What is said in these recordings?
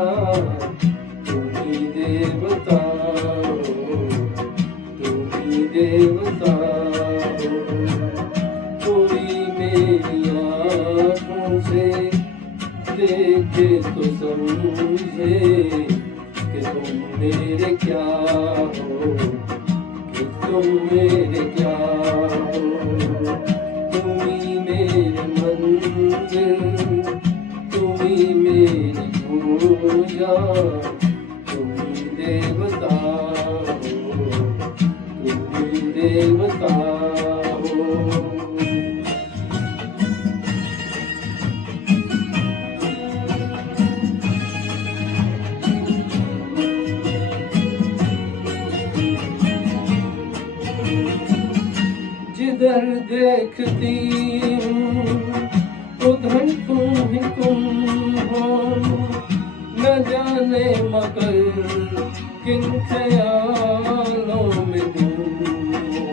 पूजा, तुम्ही देवता हो, तुम्ही देवता हो। कोई मेरी आँखों से देखे तो समझे कि तुम मेरे क्या हो, कि तुम मेरे क्या हो। तुम्ही मेरे मंदिर, तुम्ही मेरी पूजा, तुम्ही देवता हो, तुम्ही देवता हो। जिधर देखती हूँ उधर तुम ही तुम हो, न जाने मगर किन ख्यालों में तुम हो।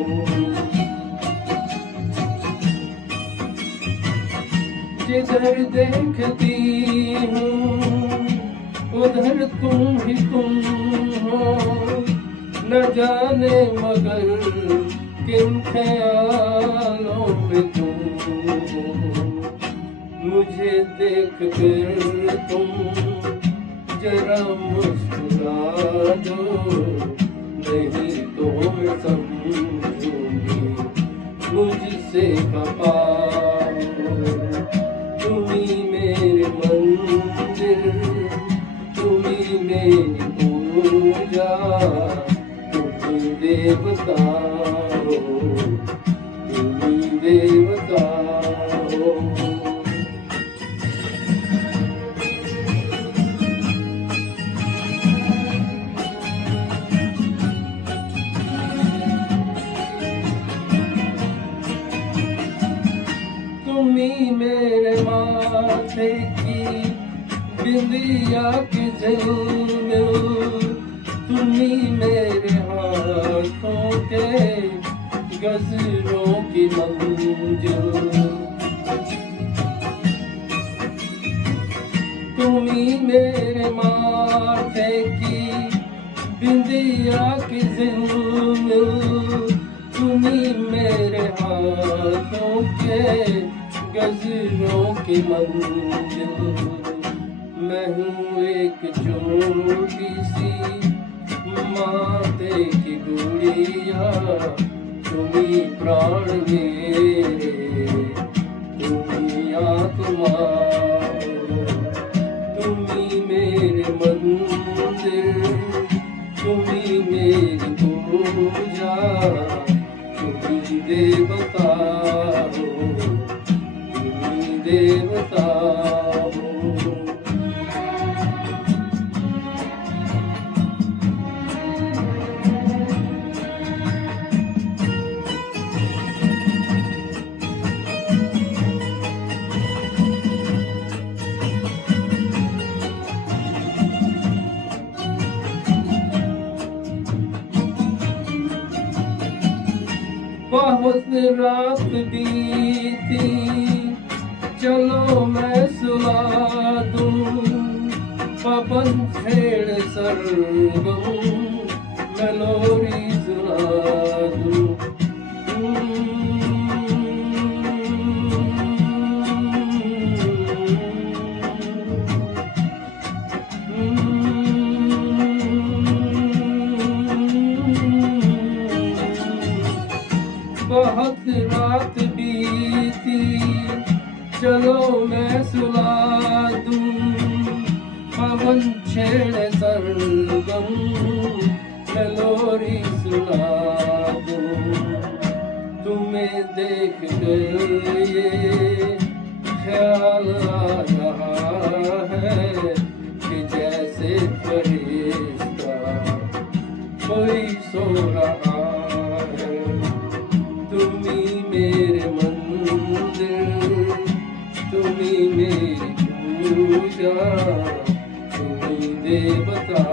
जिधर देखती हूँ उधर तुम ही तुम हो, न जाने मगर किन ख्यालों में तुम हो। मुझे देख कर तुम जरा मुस्कुरा दो, नहीं तो मैं समझूंगी मुझसे खपा हो। तुम्ही मेरे मंदिर, तुम्ही मेरी पूजा, तुम्ही देवता हो, तुम्ही देवता हो। तुम्ही मेरे माथे की बिंदिया की झिलमिल, तुम्ही मेरे हाथों के गजरों की मंजिल। तुम्ही मेरे माथे की बिंदिया की झिलमिल, तुम्ही मेरे हाथों के गजरों की मंजिल। मैं हूँ एक छोटी सी माते की गुड़िया, तुम्ही प्राण मेरे, तुम्ही आत्मा हो। तुम्ही मेरे मंदिर, तुम्ही मेरी पूजा, तुम्ही देवता हो, तुम्ही देवता हो। बहुत रात बीती, चलो मैं सुला दूं, पवन छेड़ सरगम मैं लोरी सुना दूं। बहुत रात बीती, चलो मैं सुला दूं, पवन छेड़े सरगम मैं लोरी सुना दूं। तुम्हें देख कर ये ख्याल आ रहा है कि जैसे फरिश्ता कोई सो रहा है। तुम्ही मेरे मंदिर, तुम्ही मेरी पूजा, तुम्ही देवता।